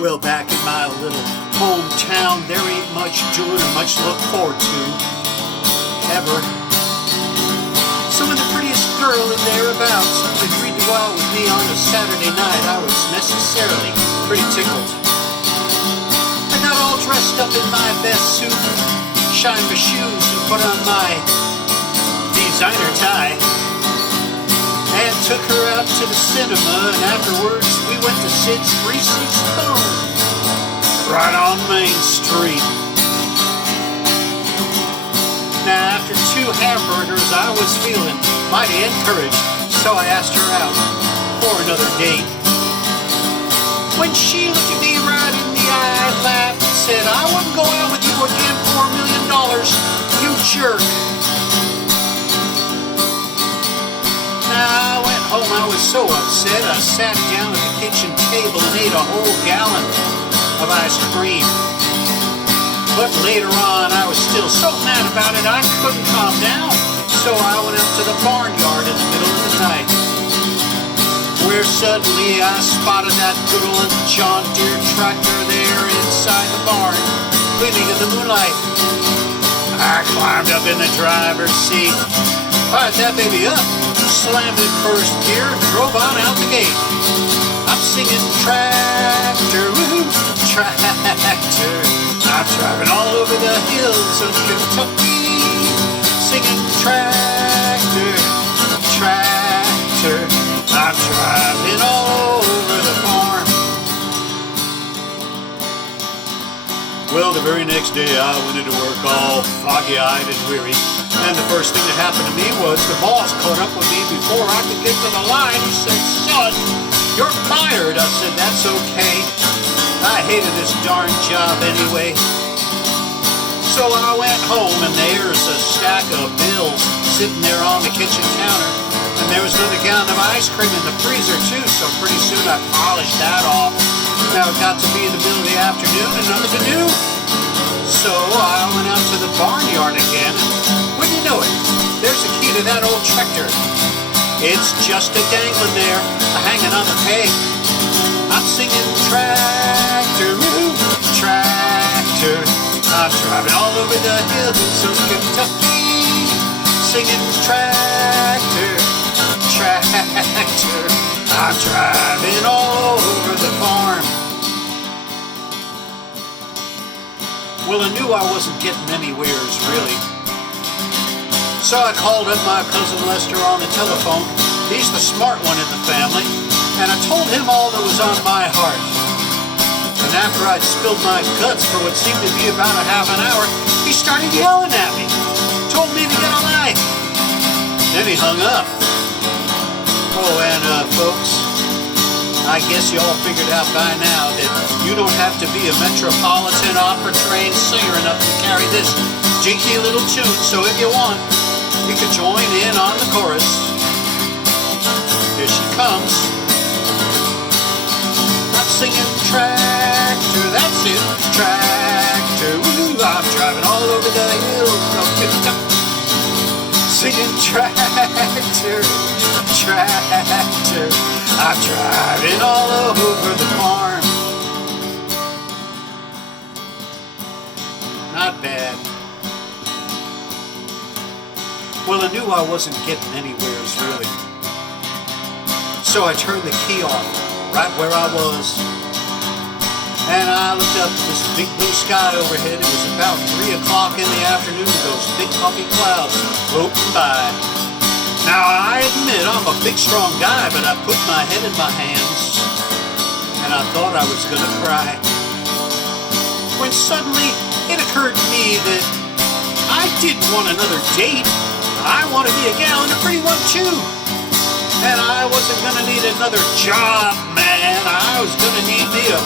Well, back in my little hometown, there ain't much doing or much to look forward to, ever. So when the prettiest girl in thereabouts agreed to go out with me on a Saturday night, I was necessarily pretty tickled. I got all dressed up in my best suit, shined my shoes, and put on my designer tie, and took her out to the cinema, and afterwards we went to Sid's Greasy Spoon, right on Main Street. Now after 2 hamburgers I was feeling mighty encouraged, so I asked her out for another date. When she looked at me right in the eye, laughed and said, "I wouldn't go out with you again for $1 million, you jerk." Now I went home, I was so upset, I sat down at the kitchen table and ate a whole gallon of ice cream. But later on, I was still so mad about it, I couldn't calm down. So I went out to the barnyard in the middle of the night, where suddenly I spotted that good old John Deere tractor there inside the barn, gleaming in the moonlight. I climbed up in the driver's seat, fired that baby up, slammed in first gear, drove on out the gate. I'm singing tractor, woo, tractor. I'm driving all over the hills of Kentucky, singing tractor, tractor. I'm driving all over the farm. Well, the very next day I went into work all foggy-eyed and weary. And the first thing that happened to me was the boss caught up with me before I could get to the line. He said, "Son, you're fired." I said, "That's okay. I hated this darn job anyway." So I went home, and there's a stack of bills sitting there on the kitchen counter. And there was another gallon of ice cream in the freezer too, so pretty soon I polished that off. Now it got to be in the middle of the afternoon and nothing to do. So I went out to the barnyard again, and wouldn't you know it, there's the key to that old tractor. It's just a dangling there, hanging on the peg. I'm singing tractor, woo, tractor. I'm driving all over the hills of Kentucky, singing tractor, tractor. I'm driving all over the farm. Well, I knew I wasn't getting anywheres, really. So I called up my cousin Lester on the telephone. He's the smart one in the family. And I told him all that was on my heart. And after I'd spilled my guts for what seemed to be about a half an hour, he started yelling at me. Told me to get a life. Then he hung up. Oh, and folks, I guess you all figured out by now that you don't have to be a Metropolitan Opera trained singer enough to carry this jinky little tune. So if you want, you can join in on the chorus. Here she comes. I'm singing tractor, that's it, tractor. Woo, I'm driving all over the hills of Kentucky, singing tractor, tractor. I'm driving all over the farm. Not bad. Well, I knew I wasn't getting anywheres, really. So I turned the key off right where I was. And I looked up at this big blue sky overhead. It was about 3 o'clock in the afternoon. Those big puffy clouds floating by. Now, I admit I'm a big, strong guy, but I put my head in my hands, and I thought I was going to cry. When suddenly it occurred to me that I didn't want another date. I wanted me a gal, and a pretty one too. And I wasn't going to need another job, man. I was going to need me a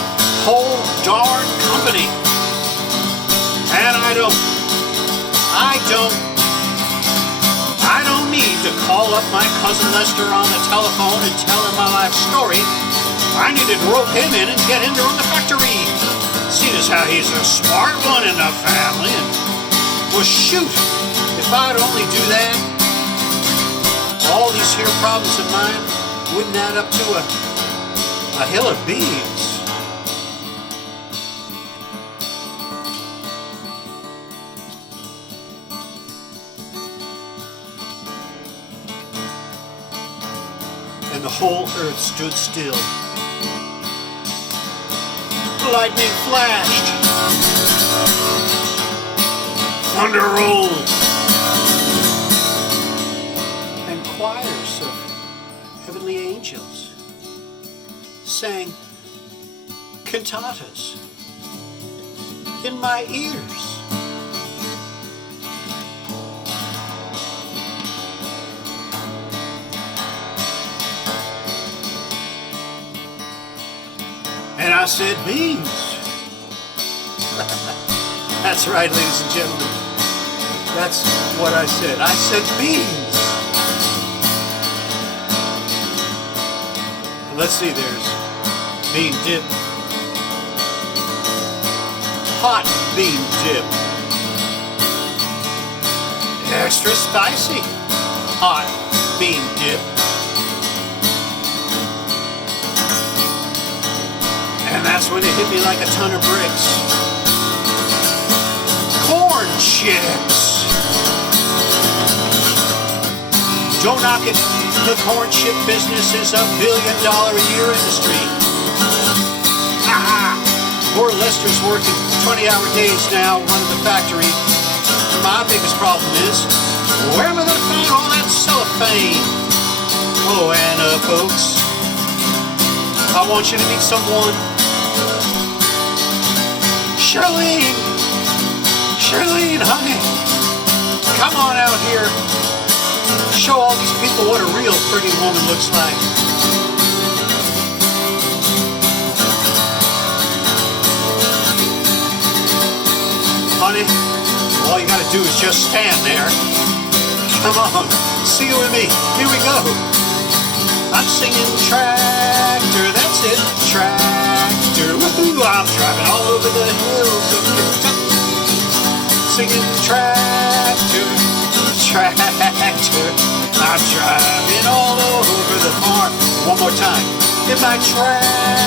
whole darn company. And I don't need to call up my cousin Lester on the telephone and tell him my life story. I needed to rope him in and get him to run the factory. Seeing as how he's a smart one in the family. And well, shoot, if I'd only do that, all these here problems of mine wouldn't add up to a hill of beans. earth stood still. Lightning flashed. Thunder rolled. And choirs of heavenly angels sang cantatas in my ears. And I said, beans. That's right, ladies and gentlemen. That's what I said. I said beans. And let's see, there's bean dip. Hot bean dip. Extra spicy hot bean dip. And that's when it hit me like a ton of bricks. Corn chips. Don't knock it. The corn chip business is $1 billion a year industry. Poor Lester's working 20-hour days now running the factory. My biggest problem is, where am I going to find all that cellophane? Oh, and folks, I want you to meet someone. Charlene, honey, come on out here. Show all these people what a real pretty woman looks like. Honey, all you gotta do is just stand there. Come on, sing it with me. Here we go. I'm singing tractor, that's it, tractor. Woohoo, I'm driving all over the hills of Kentucky. Singing tractor, tractor. I'm driving all over the farm. One more time. In my tractor.